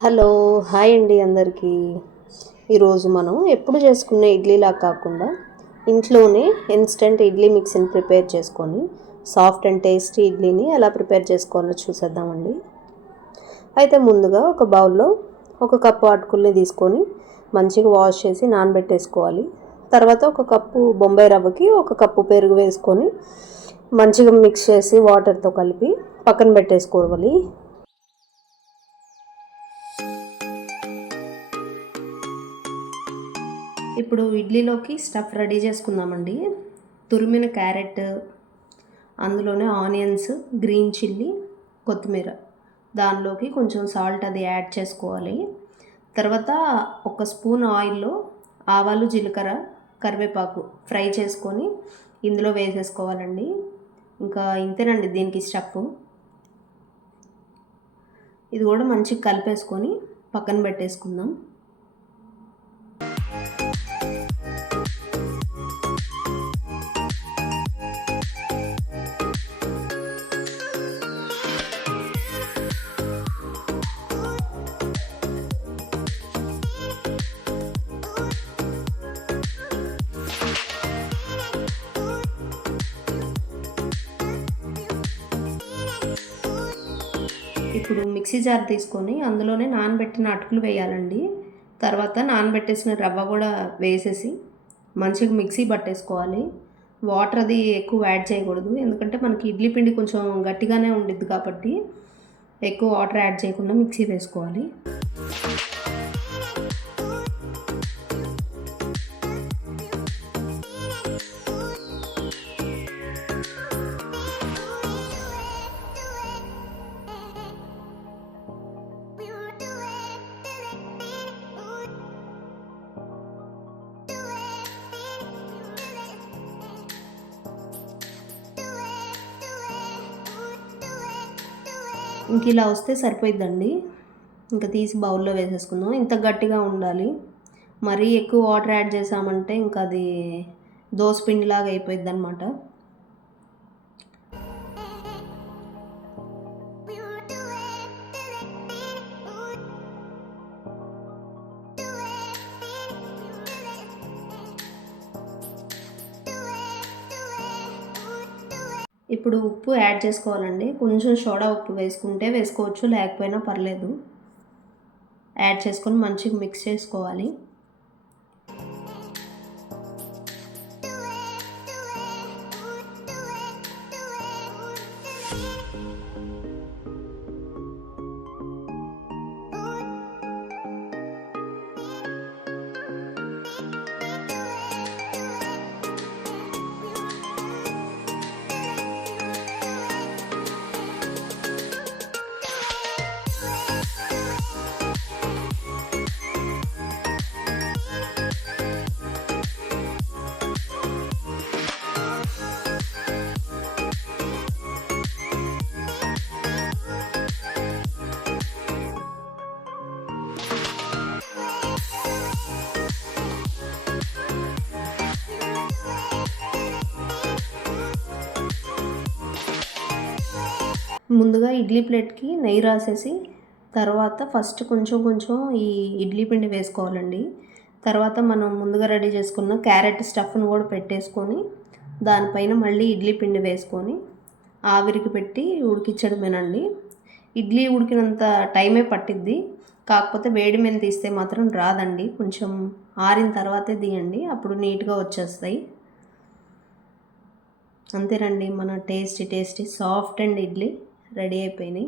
Hello! Hi అండి అందరికీ. ఈరోజు మనం ఎప్పుడు చేసుకునే ఇడ్లీలా కాకుండా ఇంట్లోనే ఇన్‌స్టంట్ ఇడ్లీ మిక్స్‌ని ప్రిపేర్ చేసుకొని సాఫ్ట్ అండ్ టేస్టీ ఇడ్లీని ఎలా ప్రిపేర్ చేసుకోవాలో చూసేద్దామండి. అయితే ముందుగా ఒక బౌల్‌లో ఒక కప్పు అటుకుల్ని తీసుకొని మంచిగా వాష్ చేసి నానబెట్టేసుకోవాలి. తర్వాత ఒక కప్పు బొంబాయి రవ్వకి ఒక కప్పు పెరుగు వేసుకొని మంచిగా మిక్స్ చేసి వాటర్‌తో కలిపి పక్కన పెట్టేసుకోవాలి. ఇప్పుడు ఇడ్లీలోకి స్టఫ్ రెడీ చేసుకుందామండి. తురిమిన క్యారెట్, అందులోనే ఆనియన్స్, గ్రీన్ చిల్లీ, కొత్తిమీర, దానిలోకి కొంచెం సాల్ట్ అది యాడ్ చేసుకోవాలి. తర్వాత ఒక స్పూన్ ఆయిల్లో ఆవాలు, జీలకర్ర, కరివేపాకు ఫ్రై చేసుకొని ఇందులో వేసేసుకోవాలండి. ఇంకా ఇంతేనండి దీనికి స్టఫ్. ఇది కూడా మంచిగా కలిపేసుకొని పక్కన పెట్టేసుకుందాం. ఇప్పుడు మిక్సీ జార్ తీసుకొని అందులోనే నానబెట్టిన అటుకులు వేయాలండి. తర్వాత నానబెట్టేసిన రవ్వ కూడా వేసేసి మంచిగా మిక్సీ పట్టేసుకోవాలి. వాటర్ అది ఎక్కువ యాడ్ చేయకూడదు, ఎందుకంటే మనకి ఇడ్లీ పిండి కొంచెం గట్టిగానే ఉండిద్ది కాబట్టి ఎక్కువ వాటర్ యాడ్ చేయకుండా మిక్సీ వేసుకోవాలి. ఇంక ఇలా వస్తే సరిపోయిద్దండి. ఇంకా తీసి బౌల్లో వేసేసుకుందాం. ఇంత గట్టిగా ఉండాలి. మరీ ఎక్కువ వాటర్ యాడ్ చేసామంటే ఇంకా అది దోస పిండిలాగా అయిపోయిద్దనమాట. ఇప్పుడు ఉప్పు యాడ్ చేసుకోవాలండి. కొంచెం సోడా ఉప్పు వేసుకుంటే వేసుకోవచ్చు, లేకపోయినా పర్లేదు. యాడ్ చేసుకొని మంచిగా మిక్స్ చేసుకోవాలి. ముందుగా ఇడ్లీ ప్లేట్కి నెయ్యి రాసేసి తర్వాత ఫస్ట్ కొంచెం కొంచెం ఈ ఇడ్లీ పిండి వేసుకోవాలండి. తర్వాత మనం ముందుగా రెడీ చేసుకున్న క్యారెట్ స్టఫ్ను కూడా పెట్టేసుకొని దానిపైన మళ్ళీ ఇడ్లీ పిండి వేసుకొని ఆవిరికి పెట్టి ఉడికించడమేనండి. ఇడ్లీ ఉడికినంత టైమే పట్టిద్ది, కాకపోతే వేడి మీద తీస్తే మాత్రం రాదండి. కొంచెం ఆరిన తర్వాతే తీయండి, అప్పుడు నీట్గా వచ్చేస్తాయి. అంతేనండి, మన tasty soft and idli ready అయిపోయినాయి.